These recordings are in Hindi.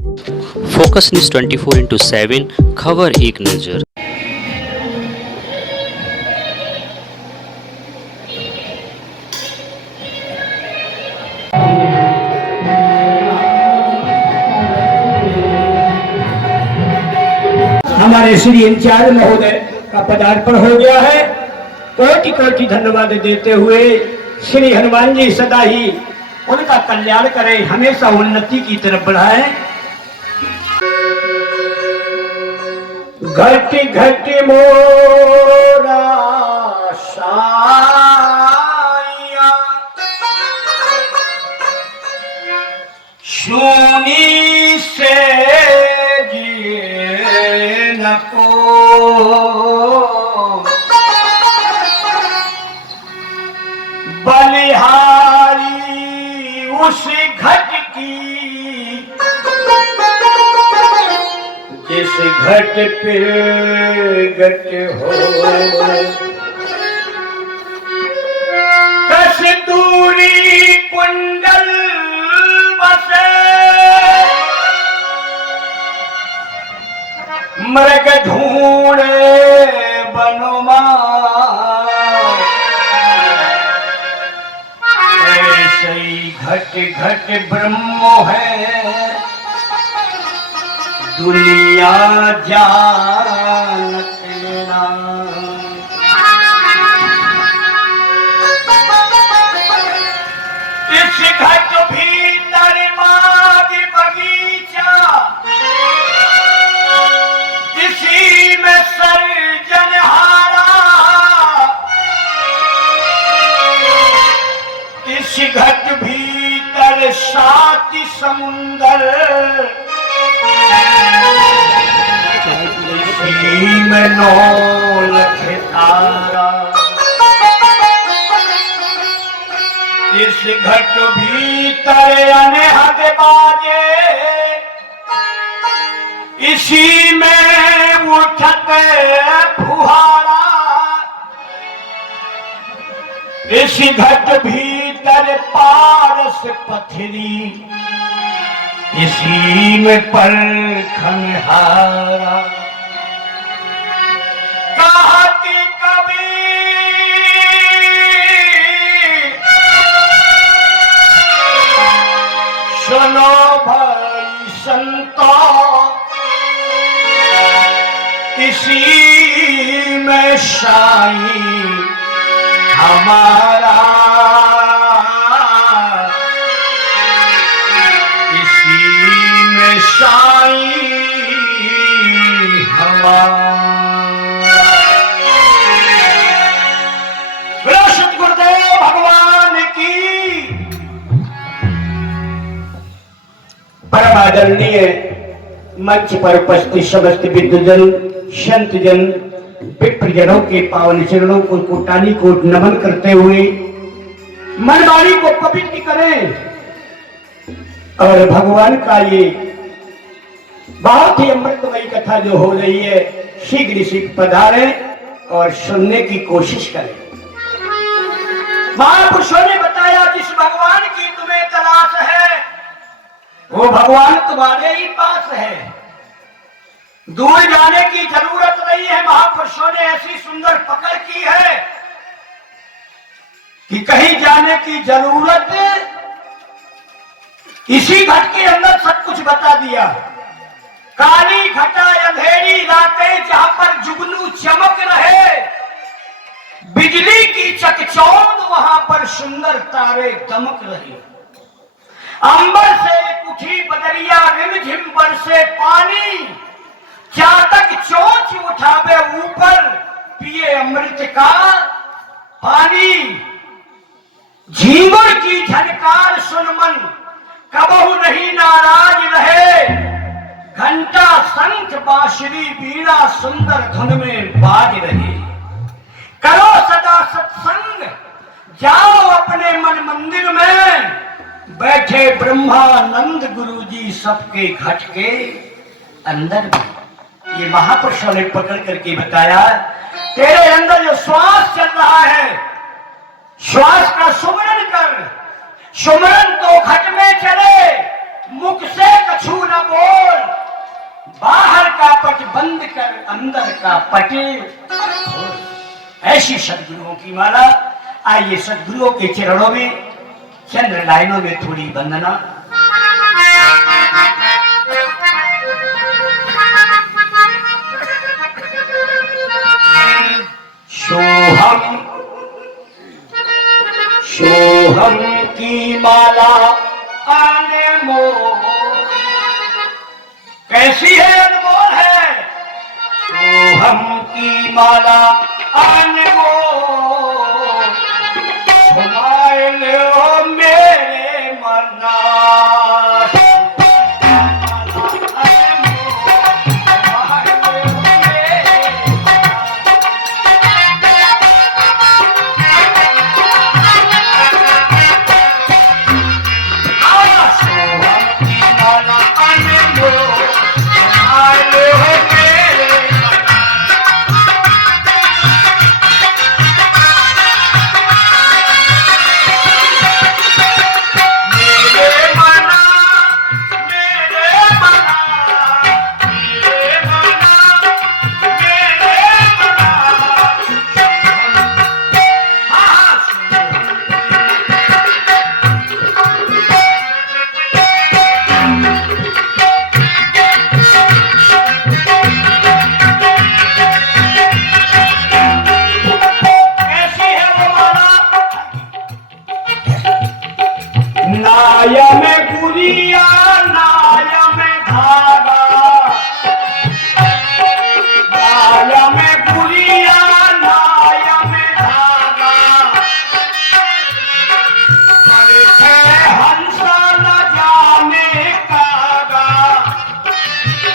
फोकस न्यूज 24/7 खबर एक नज़र। हमारे श्री इंचार्ज महोदय का पदार्पण हो गया है। कोटि कोटि धन्यवाद देते हुए श्री हनुमान जी सदा ही उनका कल्याण करें, हमेशा उन्नति की तरफ बढ़ाएं। घट घट मोरा साया शूनी से जिए न को बलिहारी उस घट की जिस घट पे गट हो कस्तूरी कुंडल बसे मृग ढूंढे बनुमा ऐसे ही घट घट ब्रह्म है दुनिया जानत ना। इस घट भीतर बाग बगीचा इसी में सर्जनहारा इस घट भीतर सात समुंदर में 9 लाख तारा इस घट भीतर अनहद बाजे इसी में उठत फुहारा इस घट भीतर पारस पथरी इसी में परखन हारा कहती कबीर सुनो भाई संतो इसी में साई हमारा साई हमारा गुरुदेव भगवान की परम आदरणीय मंच पर उपस्थित समस्त विद्वजन संतजन विप्रजनों के पावन चरणों को कोटानी को नमन करते हुए मनवाणी को पवित्र करें और भगवान का ये बहुत ही अमृतमयी कथा जो हो रही है शीघ्र शीघ्र पधारें और सुनने की कोशिश करें। महापुरुषों ने बताया जिस भगवान की तुम्हें तलाश है वो भगवान तुम्हारे ही पास है, दूर जाने की जरूरत नहीं है। महापुरुषों ने ऐसी सुंदर पकड़ की है कि कहीं जाने की जरूरत इसी घट के अंदर सब कुछ बता दिया। काली घटा अंधेरी रातें जहां पर जुगनू चमक रहे बिजली की चकचौंध वहां पर सुंदर तारे दमक रहे। अंबर से उठी बदरिया रिमझिम बरसे पानी चातक चोंच उठावे ऊपर पिए अमृत का पानी। जीवन की झनकार सुन मन कबहू नहीं नाराज रहे, घंटा शंख बांसुरी बीड़ा सुंदर धुन में बाज रहे। करो सदा सत्संग जाओ अपने मन मंदिर में बैठे ब्रह्मानंद गुरुजी सबके घट के अंदर में। ये महापुरुषों ने पकड़ करके बताया तेरे अंदर जो श्वास चल रहा है श्वास का सुमरन कर, सुमरन तो घट में चले मुख से कछु न बोल। बंद कर अंदर का पटे। ऐसी सदगुरुओं की माला। आइए सदगुरुओं के चरणों में चंद्र लाइनों में थोड़ी वंदना। सोहम सोहम की माला आने मोह। कैसी है, अनमोल है। सोहम की माला आने मोह, घुमाए लो मेरे मना। नाया में गुड़िया नाया में धागा, नाया में गुड़िया नाया में धागा। करके हंसा न जाने कागा,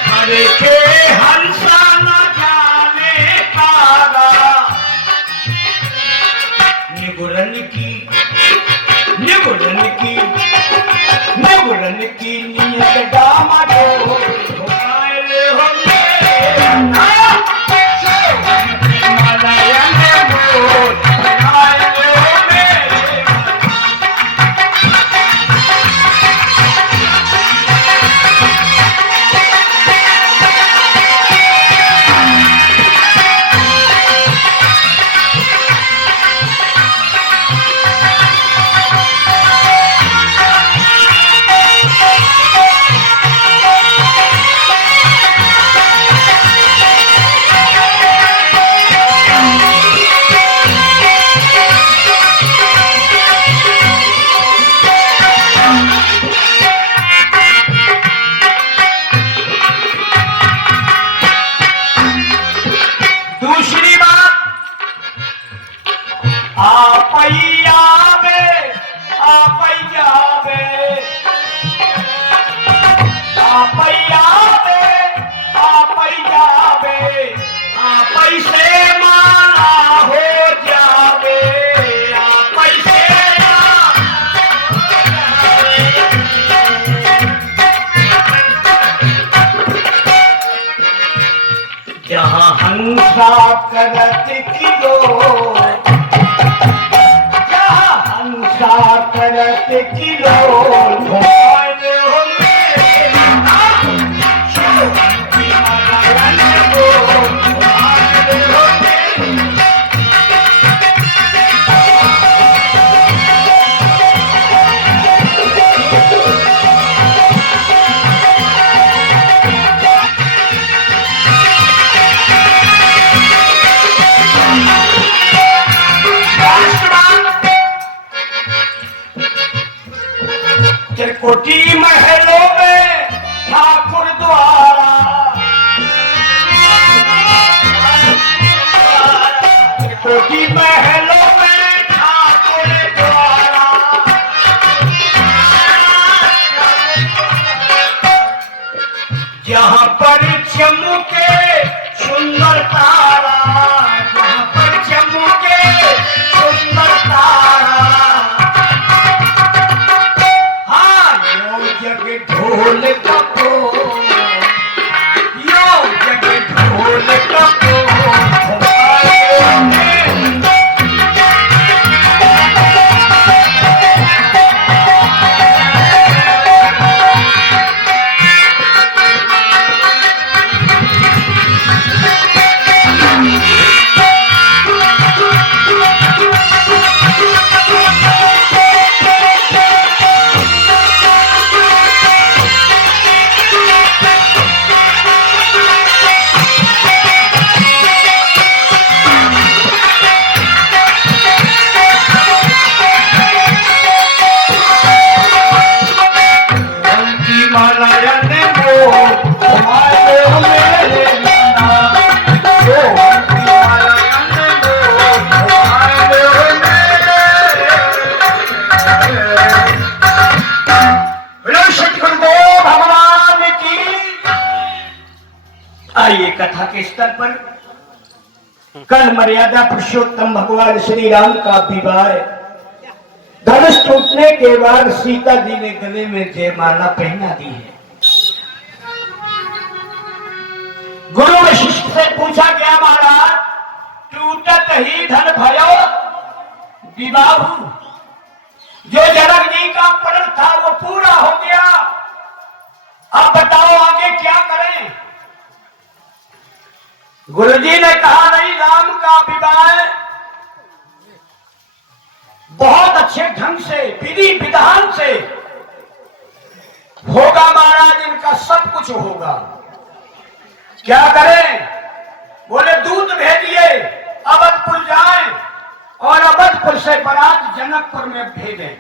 करके हंसा न जाने कागा। निगुरन की निगुरन की निगुरन की नियत डामा डोल, घुमाए हो मेरे नाया। सोहम की माला आने मोह, घुमाए हो मेरे। दूसरी बात, आपई आवे आपई जावे, आपई आवे आपई जावे। आपई से माला हो जावे, आपई से जहाँ हंसा करत किलो, जहाँ हंसा करत किलो, घुमाए हो मेरे नाम। सोहम की माला आने मोह, घुमाए हो मेरे। त्रिकुटी महलों में ठाकुर द्वारा, त्रिकुटी महलों में ठाकुर द्वारा। जहाँ पर चमके सुंदर तारा, जहाँ पर चमके सुंदर तारा। जग ढोल कपो, यो जग ढोल कपो, आइए कथा के स्तर पर कल मर्यादा पुरुषोत्तम भगवान श्री राम का विवाह धनुष टूटने के बाद सीता जी ने गले में जयमाला पहना दी है। गुरु वशिष्ठ से पूछा गया महाराज टूटत ही धन भयो विवाह, जो जनक जी का प्रण था वो पूरा हो गया, अब बताओ आगे क्या करें। गुरुजी ने कहा नहीं, राम का विवाह बहुत अच्छे ढंग से विधि विधान से होगा महाराज, इनका सब कुछ होगा। क्या करें? बोले दूत भेजिए, अवधपुर जाएं और अवधपुर से बारात जनकपुर में भेजें।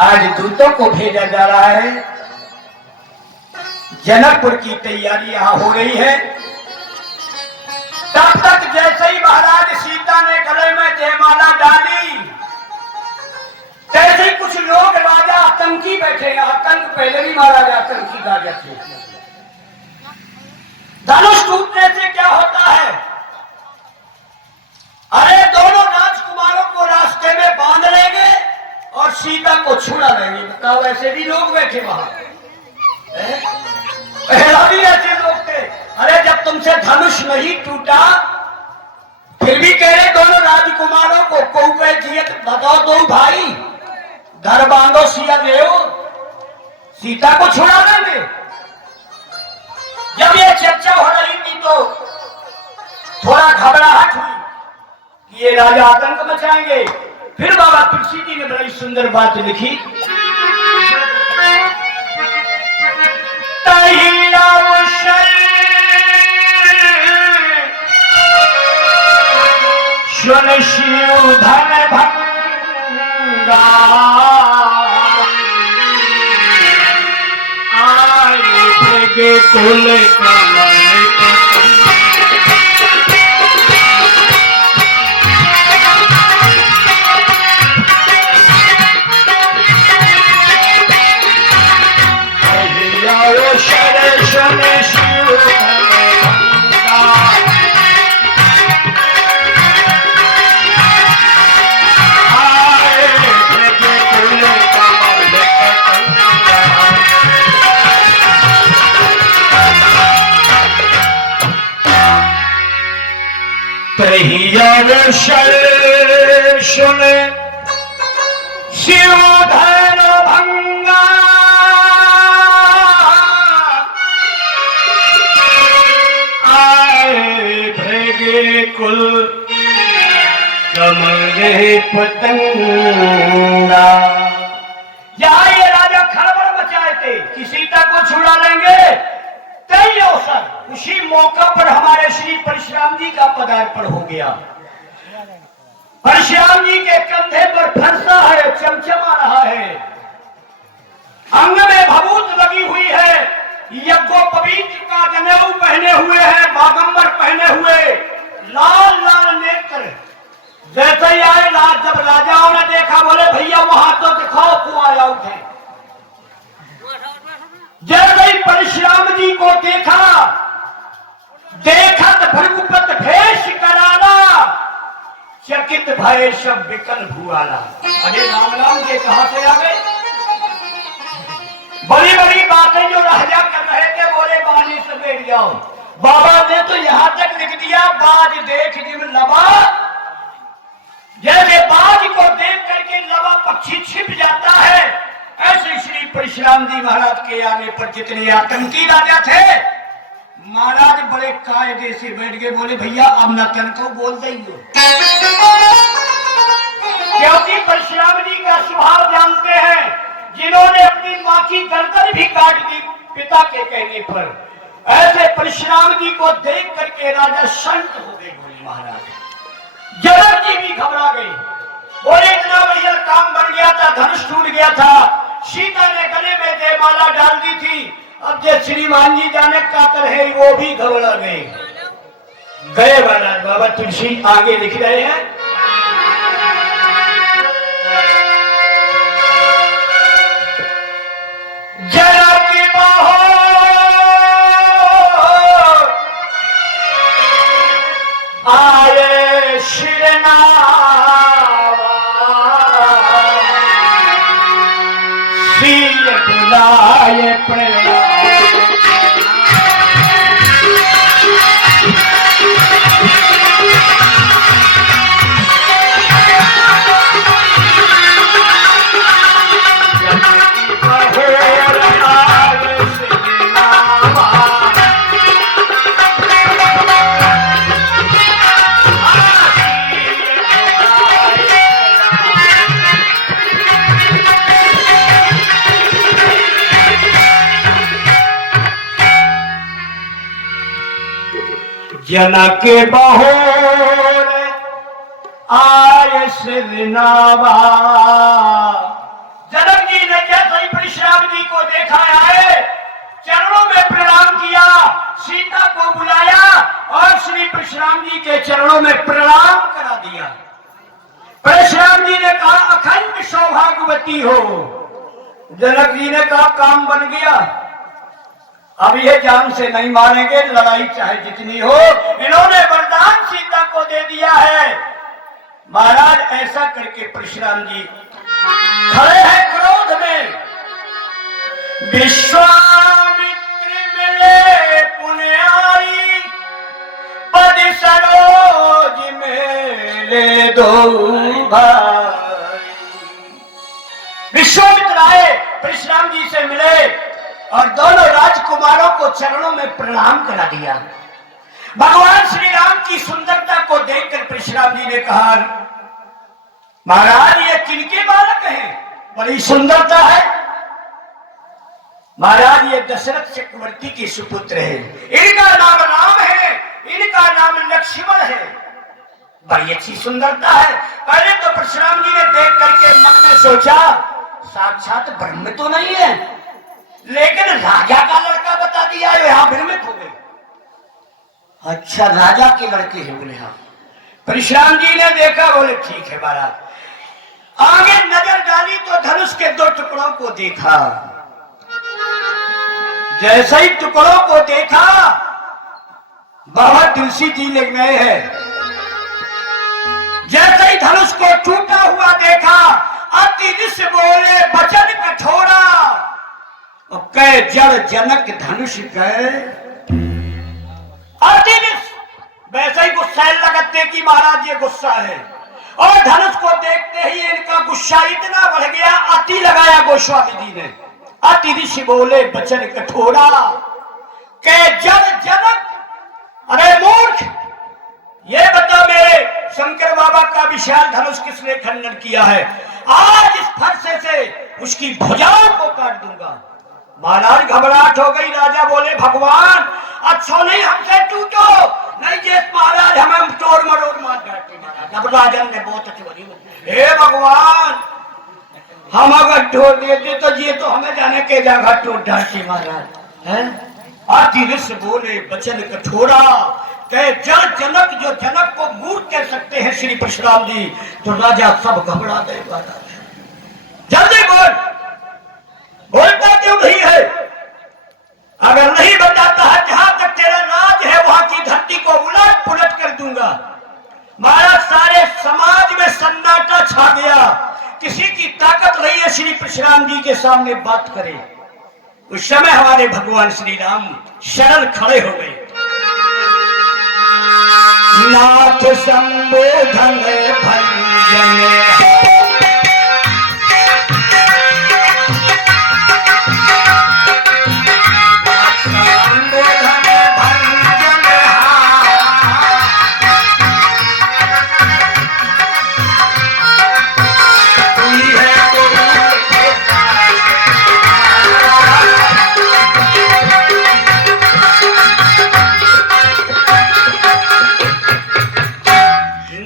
आज दूतों को भेजा जा रहा है, जनकपुर की तैयारी यहां हो रही है। तब तक जैसे ही महाराज सीता ने गले में जयमाला डाली, तैसे ही कुछ लोग राजा आतंकी बैठे। आतंक पहले भी महाराज आतंकी राजा थे। धनुष टूटने से क्या होता है? अरे दोनों राजकुमारों को रास्ते में बांध लेंगे और सीता को छुड़ा लेंगे। बताओ, ऐसे भी लोग बैठे वहां, पहला भी ऐसे लोग थे। अरे जब तुमसे धनुष नहीं टूटा फिर भी कह रहे दोनों राजकुमारों को कौजियत बताओ, दो भाई घर बांधो, सिया ले सीता को छुड़ा लेंगे। जब ये चर्चा हो रही थी तो थोड़ा घबराहट हुई कि ये राजा आतंक मचाएंगे। फिर बाबा तुलसी जी ने बड़ी सुंदर बात लिखी, सुन शिव धन भंगा आए भगे कुल कमल शर सुन शिव शर सुन शिव धन भंगा आए भगे कुल कमल पतंगा। यहाँ ये राजा खड़बड़ मचाए थे कि सीता को छुड़ा लेंगे। कई अवसर उसी मौका पर हमारे श्री परशुराम जी का पदार्पण हो गया। परशुराम जी के कंधे पर फरसा है, चमचमा रहा है, अंग में भभूत लगी हुई है, यज्ञोपवीत का जनेऊ पहने हुए हैं, बागंबर पहने हुए, लाल लाल नेत्र। जैसे ही आए जब राजाओं ने देखा बोले भैया वहां तो दिखाओ क्यों आया उठे। जैसे ही परशुराम जी को देखा, देखत भृगुपत भेष कराला, चकित भय सब विकल भुआला। अरे राम राम के कहां से आ गए? बड़ी बड़ी बातें जो राजा कर रहे थे बोले बानी से बैठ जाओ। बाबा ने तो यहां तक लिख दिया, बाज देख जिम लबा, जैसे बाज को देख करके लबा पक्षी छिप जाता है, ऐसे श्री परशुराम जी महाराज के आने पर जितने आतंकी राजा थे महाराज बड़े कायदे से बैठ गए। बोले भैया अब न तन को बोल देंगे, क्योंकि परशुराम जी का स्वभाव जानते हैं, जिन्होंने अपनी मां की गर्दन भी काट दी पिता के कहने पर। ऐसे परशुराम जी को देख करके राजा शांत हो गए। बोले महाराज, जनक जी भी घबरा गए। बोले इतना बढ़िया काम बन गया था, धनुष टूट गया था, सीता ने गले में जयमाला डाल दी थी। अब जो श्रीमान जी जाने का कर है वो भी घबरा गए। गए महाराज बाबा तुलसी आगे लिख रहे हैं, जरा की बाहों आए शिरनावा, सील बुलाए प्रयाग। जनक बहोर आय सिरनावा। जनक जी ने जैसे ही परशुराम जी को देखा आए, चरणों में प्रणाम किया, सीता को बुलाया और श्री परशुराम जी के चरणों में प्रणाम करा दिया। परशुराम जी ने कहा अखंड सौभाग्यवती हो। जनक जी ने कहा काम बन गया, अब ये जान से नहीं मारेंगे, लड़ाई चाहे जितनी हो। इन्होंने वरदान सीता को दे दिया है। महाराज ऐसा करके परशुराम जी खड़े हैं क्रोध में। विश्वामित्र मिले पुण्याई, पद सरोज मेले दो भाई। विश्वामित्र आए, परशुराम जी से मिले और दोनों राजकुमारों को चरणों में प्रणाम करा दिया। भगवान श्री राम की सुंदरता को देखकर परशुराम जी ने कहा महाराज ये किनके बालक हैं, बड़ी सुंदरता है। महाराज ये दशरथ चक्रवर्ती के सुपुत्र हैं, इनका नाम राम है, इनका नाम लक्ष्मण है। बड़ी अच्छी सुंदरता है। पहले तो परशुराम जी ने देख करके मन में सोचा साक्षात ब्रह्म तो नहीं है, लेकिन राजा का लड़का बता दिया, यहां भ्रमित हो गए। अच्छा राजा के लड़के हैं बोले हाँ। परशुराम जी ने देखा, बोले ठीक है महाराज। आगे नजर डाली तो धनुष के दो टुकड़ों को देखा। जैसे ही टुकड़ों को देखा, बाबा तुलसी जी लिख गए हैं, जैसे ही धनुष को टूटा हुआ देखा, अति ऋष बोले वचन कठोरा, कै जड़ जनक धनुष कै। वैसे ही गुस्सा लगते कि महाराज ये गुस्सा है, और धनुष को देखते ही इनका गुस्सा इतना बढ़ गया, अति लगाया गोस्वामी जी ने। अति ऋषि बोले वचन कठोरा, कै जड़ जनक। अरे मूर्ख, ये बता मेरे शंकर बाबा का विशाल धनुष किसने खंडन किया है? आज इस फरसे से उसकी भुजाओं को काट दूंगा। महाराज घबराहट हो गई। राजा बोले भगवान अच्छा नहीं, हमसे टूटो नहीं, ये महाराज हमें तोड़ मरोड़ मार डांटे। महाराज अब राजन ने बहुत अच्छी बोली, हे भगवान हम अगर तोड़ देते तो ये तो हमें जाने के जगह तोड़ डांटे महाराज है। अति ऋषि बोले वचन कठोरा, जड़ जनक, जो जनक को मूर्ख कह सकते हैं श्री परशुराम जी। तो राजा सब घबरा गए। महाराज जल्दी बोल, बोलता क्यों नहीं है? अगर नहीं बताता है, जहां तक तेरा राज है वहां की धरती को उलट पुलट कर दूंगा। महाराज सारे समाज में सन्नाटा छा गया, किसी की ताकत नहीं है श्री परशुराम जी के सामने बात करे। उस समय हमारे भगवान श्री राम शरण खड़े हो गए। नाथ संबोधन भंजन,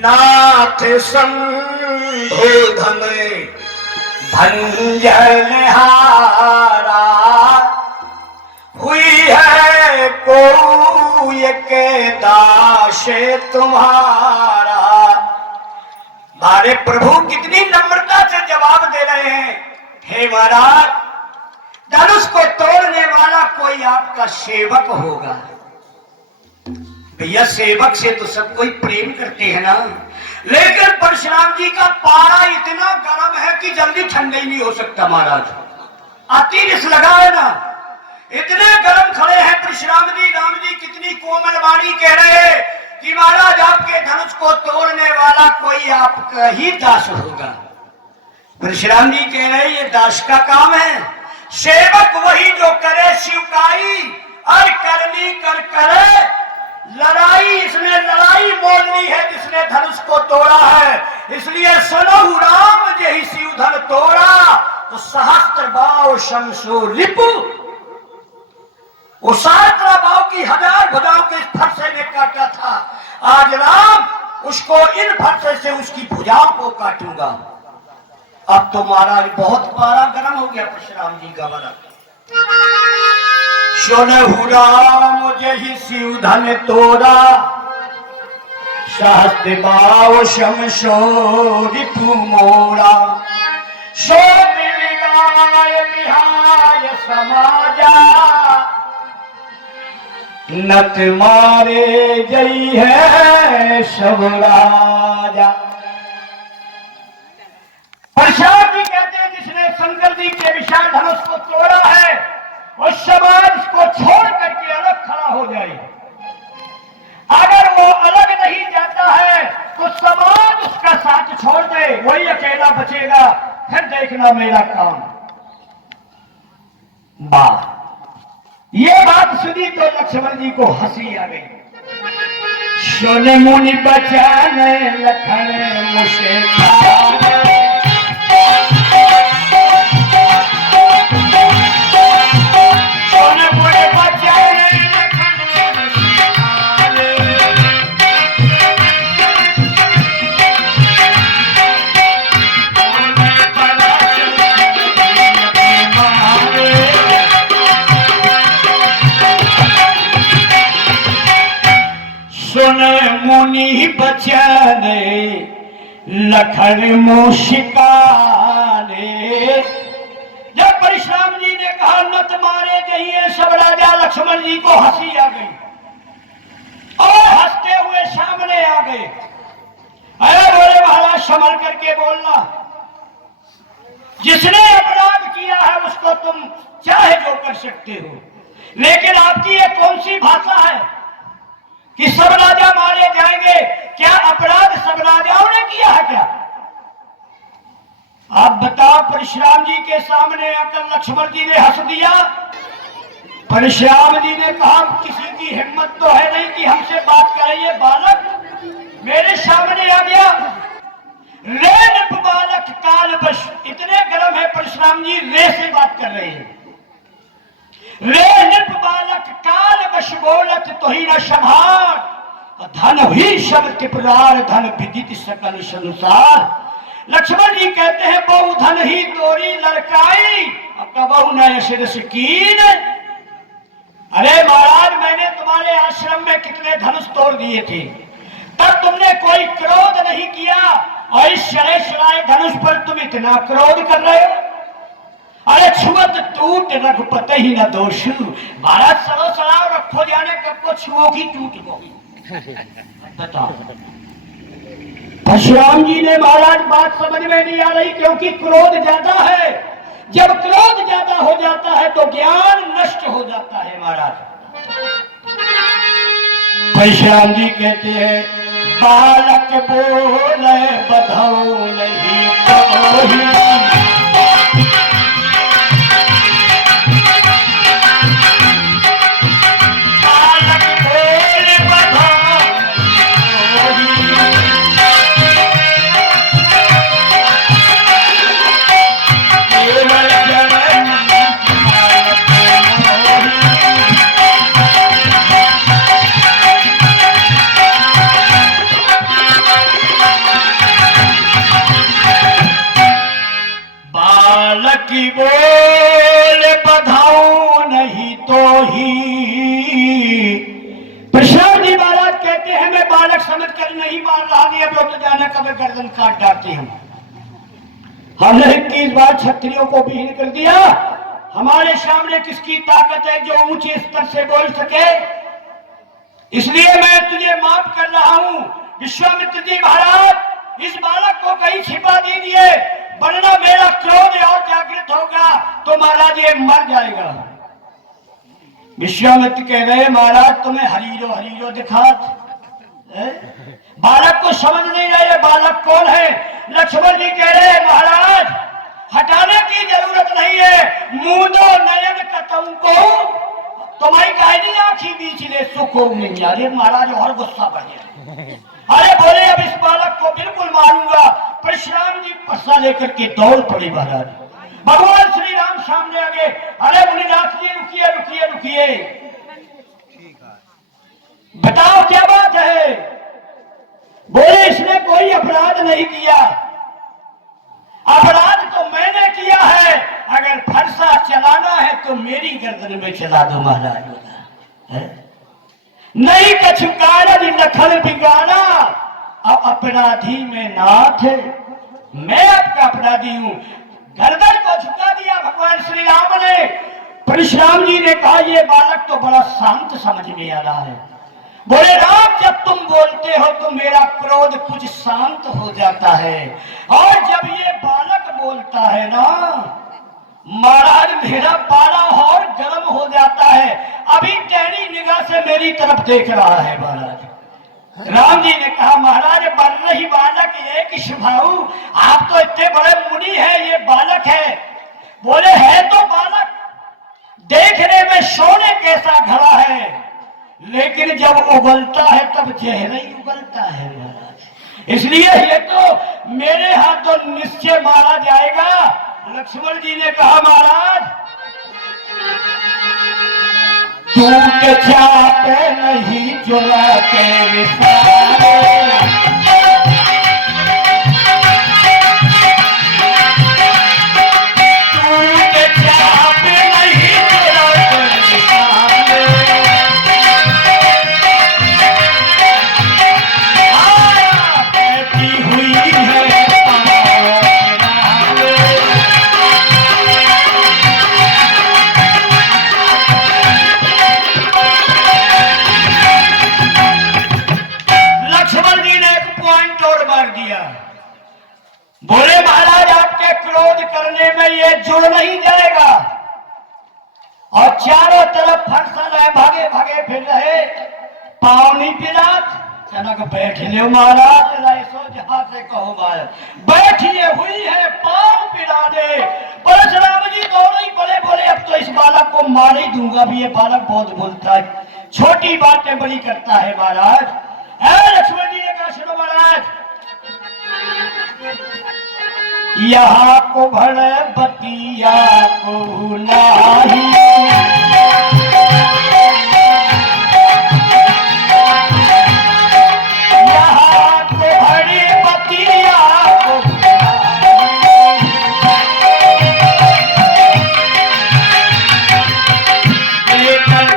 नाथ संबोधन भंजन हारा हुई है कोई के दास तुम्हारा। हमारे प्रभु कितनी नम्रता से जवाब दे रहे हैं, हे महाराज, धनुष को तोड़ने वाला कोई आपका सेवक होगा। भैया सेवक से तो सब कोई प्रेम करते हैं ना, लेकिन परशुराम जी का पारा इतना गर्म है कि जल्दी ठंडा ही नहीं हो सकता महाराज। अतिरिस लगा है ना, इतने गर्म खड़े हैं परशुराम जी। राम जी कितनी कोमल वाणी कह रहे हैं कि महाराज आपके धनुष को तोड़ने वाला कोई आपका ही दास होगा। परशुराम जी कह रहे ये दास का काम है, सेवक वही जो करे शिवकाई और करनी कर करे लड़ाई। इसने लड़ाई मोलनी है जिसने धनुष को तोड़ा है। इसलिए सुनो राम जही शिव धन तोड़ा तो सहस्त्र बाव शमसो रिपु। वो सहस्त्र बाव की 1000 भुजाओं के इस फरसे ने काटा था, आज राम उसको इन फरसे से उसकी भुजाओं को काटूंगा। अब तो महाराज बहुत पारा गर्म हो गया परशुराम जी का बड़ा। सुनहु राम जहि शिव धन तोड़ा सहस्त्र बाव शमसो रिपु मोरा। सो दिलगाय बिहाय समाजा नत मारे जई है सब राजा। परशुराम जी कहते हैं जिसने शंकर जी के विशाल धनुष को तोड़ा है और समाज को छोड़ करके अलग खड़ा हो जाए। अगर वो अलग नहीं जाता है तो समाज उसका साथ छोड़ दे, वही अकेला बचेगा। फिर देखना मेरा काम। वाह, ये बात सुनी तो लक्ष्मण जी को हंसी आ गई। सुन मुनि बचाने लखन मुझे मुनि बचने लखन मूषिकाने। जब परशुराम जी ने कहा नत मारे जाइए सब राजा, लक्ष्मण जी को हंसी आ गई और हंसते हुए सामने आ गए। अरे बोले महाराज संभल करके बोलना, जिसने अपराध किया है उसको तुम चाहे जो कर सकते हो, लेकिन आपकी ये कौन सी भाषा है कि सब राजा मारे जाएंगे? क्या अपराध सब राजाओं ने किया है क्या? आप बताओ। परशुराम जी के सामने आकर लक्ष्मण जी ने हंस दिया। परशुराम जी ने कहा किसी की हिम्मत तो है नहीं कि हमसे बात करे। ये बालक मेरे सामने आ गया, रे नृप बालक काल बश। इतने गर्म है परशुराम जी, रे से बात कर रहे हैं। रे नृप बालक काल बश बोलत तो ही न संभार, धन ही सब त्रिपुरार धन विदित सकल संसार। लक्ष्मण जी कहते हैं बहु धन ही तोरी लड़काई, अब बहु न शिरस कीन। अरे महाराज, मैंने तुम्हारे आश्रम में कितने धनुष तोड़ दिए थे, तब तुमने कोई क्रोध नहीं किया, और इस शराय धनुष पर तुम इतना क्रोध कर रहे हो। अरे छुअत टूट रघुपत ही न दोष। महाराज सरो सराव रखो जाने कब को छुओगी टूट गई। बताओ। परशुराम जी ने महाराज बात समझ में नहीं आ रही, क्योंकि क्रोध ज्यादा है। जब क्रोध ज्यादा हो जाता है तो ज्ञान नष्ट हो जाता है महाराज। परशुराम जी कहते हैं बालक बोले बधाओ नहीं कहोही। तो ही। प्रसाद जी महाराज कहते हैं मैं बालक समझ कर नहीं मार रहा, नहीं अब तो जाना कभी गर्दन काट डालती हम। हमने 21 बार क्षत्रियों को विहीन कर दिया। हमारे सामने किसकी ताकत है जो ऊंचे स्तर से बोल सके? इसलिए मैं तुझे माफ कर रहा हूं। विश्वामित्र जी महाराज इस बालक को कहीं छिपा दीजिए, वरना मेरा क्रोध और जागृत होगा तो महाराज ये मर जाएगा। विश्वामित्र कह रहे महाराज तुम्हें हरीरो दिखात। बालक को समझ नहीं रहे बालक कौन है। लक्ष्मण जी कह रहे महाराज हटाने की जरूरत नहीं है, मूंदो नयन कतऊ को तुम्हारी कायदी आंखी बीच ले सुखो नहीं। अरे महाराज और गुस्सा बढ़ गया। अरे बोले अब इस बालक को बिल्कुल मारूंगा। परशुराम जी पर्सा लेकर के दौड़ पड़े महाराज। भगवान श्री राम सामने आ गए। अरे मुनिनाथ जी रुकिए रुकिए रुकिए, बताओ क्या बात है? बोले इसने कोई अपराध नहीं किया। अपराध तो मैंने किया है, अगर फरसा चलाना है तो मेरी गर्दन में चला दो महाराज। नहीं कछु कारज नखल बिगाना, अब अपराधी में नाथ है, मैं आपका अपराधी हूं। गर्दन को झुका दिया भगवान श्री राम ने। परशुराम जी ने कहा ये बालक तो बड़ा शांत समझ में आ रहा है। बोले राम जब तुम बोलते हो तो मेरा क्रोध कुछ शांत हो जाता है, और जब ये बालक बोलता है ना महाराज मेरा पारा और गर्म हो जाता है। अभी टेढ़ी निगाह से मेरी तरफ देख रहा है महाराज। राम जी ने कहा महाराज बन रही बालक एक शुभाऊ, आप तो इतने बड़े मुनि हैं, ये बालक है। बोले है तो बालक, देखने में सोने कैसा घड़ा है, लेकिन जब उबलता है तब चेहरा ही उबलता है महाराज। इसलिए ये तो मेरे हाथ तो निश्चय मारा जाएगा। लक्ष्मण जी ने कहा महाराज टूट जाते नहीं जुलाते विसारे, टूट जाते नहीं जुलाते विसारे, कहती हुई है बोले महाराज आपके क्रोध करने में ये जुड़ नहीं जाएगा। और चारों तरफ फरसा भागे भागे फिर रहे, पाँव नहीं पिलात। चनक बैठ ले महाराज, ऐसो जहां से कहो महाराज बैठिए हुई है, पाँव पिला दे। परशुराम जी दौड़े ही पड़े। बोले अब तो इस बालक को मार ही दूंगा, भी ये बालक बहुत बोलता है, छोटी बातें बड़ी करता है महाराज। लक्ष्मण जी ने कहा सुनो महाराज यहाँ को भड़ बतिया को नाही, यहाँ को भड़ी बतिया को लेकर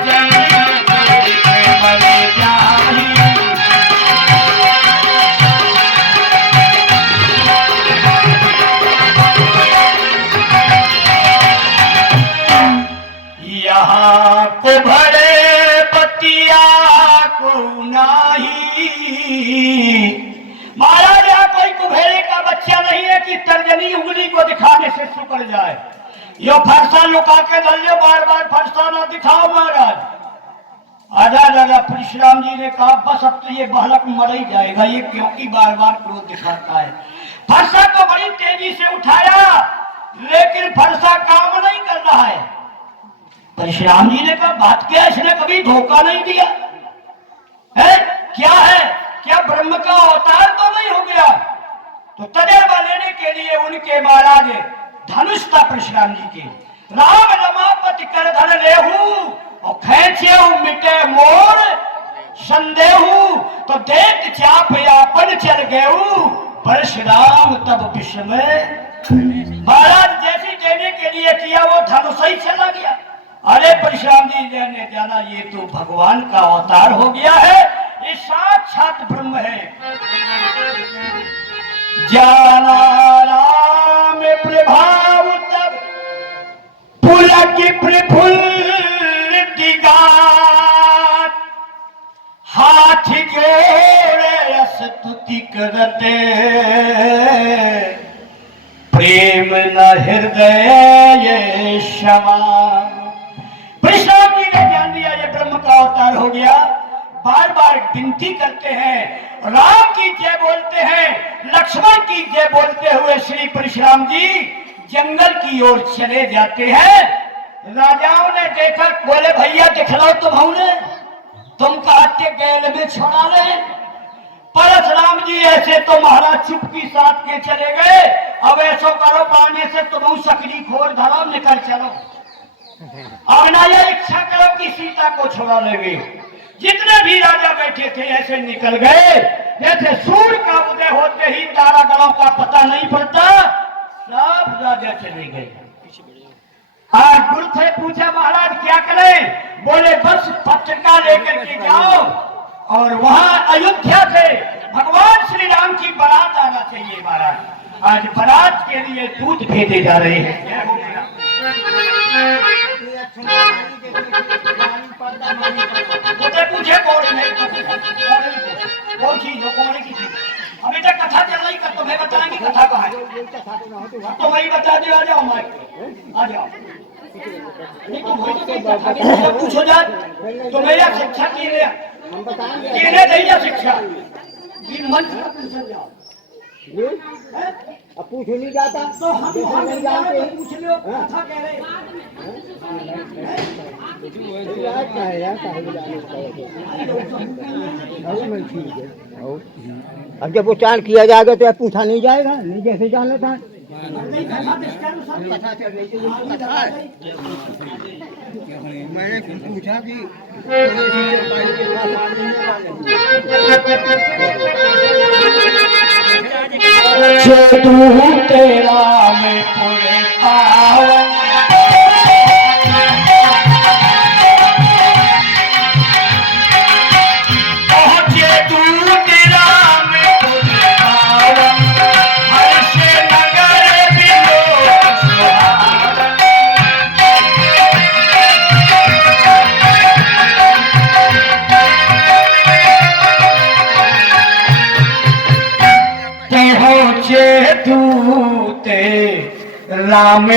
को भरे बतिया को नाही। महाराज यहाँ कोई कुबेरे का बच्चा नहीं है कि तर्जनी उंगली को दिखाने से सुकड़ जाए। यो फरसा लुका के दलियो, बार बार फरसा ना दिखाओ महाराज। आधा दादा परशुराम जी ने कहा बस अब तो ये बालक मर ही जाएगा, ये क्योंकि बार बार क्रोध दिखाता है। फरसा को बड़ी तेजी से उठाया, लेकिन फरसा काम नहीं कर रहा है। परशुराम जी ने कहा बात क्या, इसने कभी धोखा नहीं दिया है, क्या है, क्या ब्रह्म का अवतार तो नहीं हो गया? तो तजर्बा लेने के लिए उनके महाराज धनुष था परशुराम जी के। राम रमापति कर धन लेहू और खेचे मिटे मोर संदेहू, तो देख चाप यापन चल गयू परशुराम तब विश्व में। महाराज जैसी देने के लिए किया वो धनुष ही चला गया। अरे परशुराम जी ने जाना ये तो भगवान का अवतार हो गया है, ये साक्षात ब्रह्म है। जाना राम प्रभाव तब पुलक प्रफुल्ल दिगात, हाथ जोड़े स्तुति करते, प्रेम न हृदय ये क्षमा। परशुराम जी ने जान लिया ये ब्रह्म का अवतार हो गया, बार बार विनती करते हैं, राम की जय बोलते हैं, लक्ष्मण की जय बोलते हुए श्री परशुराम जी जंगल की ओर चले जाते हैं। राजाओं ने देखा, बोले भैया दिखलाओ तुम कहते गैल में छोड़ा ले। परशुराम जी ऐसे तो महाराज चुपकी साथ के चले गए, अब ऐसो करो पानी से तुम सकरी खोर धरो, निकल चलो, अब ना ये इच्छा करो कि सीता को छुड़ा लेंगे। जितने भी राजा बैठे थे ऐसे निकल गए, जैसे सूर्य का उदय होते ही तारागणों का पता नहीं पड़ता, सब राजा चले गए। आज गुरु से पूछा महाराज क्या करें, बोले बस पत्रिका लेकर के जाओ और वहां अयोध्या से भगवान श्री राम की बारात आना चाहिए महाराज। आज बारात के लिए दूध भेजे जा रहे हैं। पूछे कौन नहीं, कौन चीज हो, कौन की चीज? अभी तक कथा चल रही, कर तुम्हें बताएंगे कथा कहाँ है, तो वही बता दो। आ जाओ माइक, आ जाओ। नहीं तो पूछो जाए तो मेरा शिक्षा किने दैया शिक्षा मंच में पूछ जाओ। अब पूछ नहीं जाता तो हम नहीं जानते, पूछ लो कथा कह रहे। अब जब वो चाल किया जाएगा तो पूछा नहीं जाएगा, नहीं जैसे जाना था। मैंने पूछा कि जो तेरा में पूरे पावन, पहुंचे तू तेरा में पूरे पावन, हर्ष नगर बिलोक सुहावन। पहुंचे तू ते राम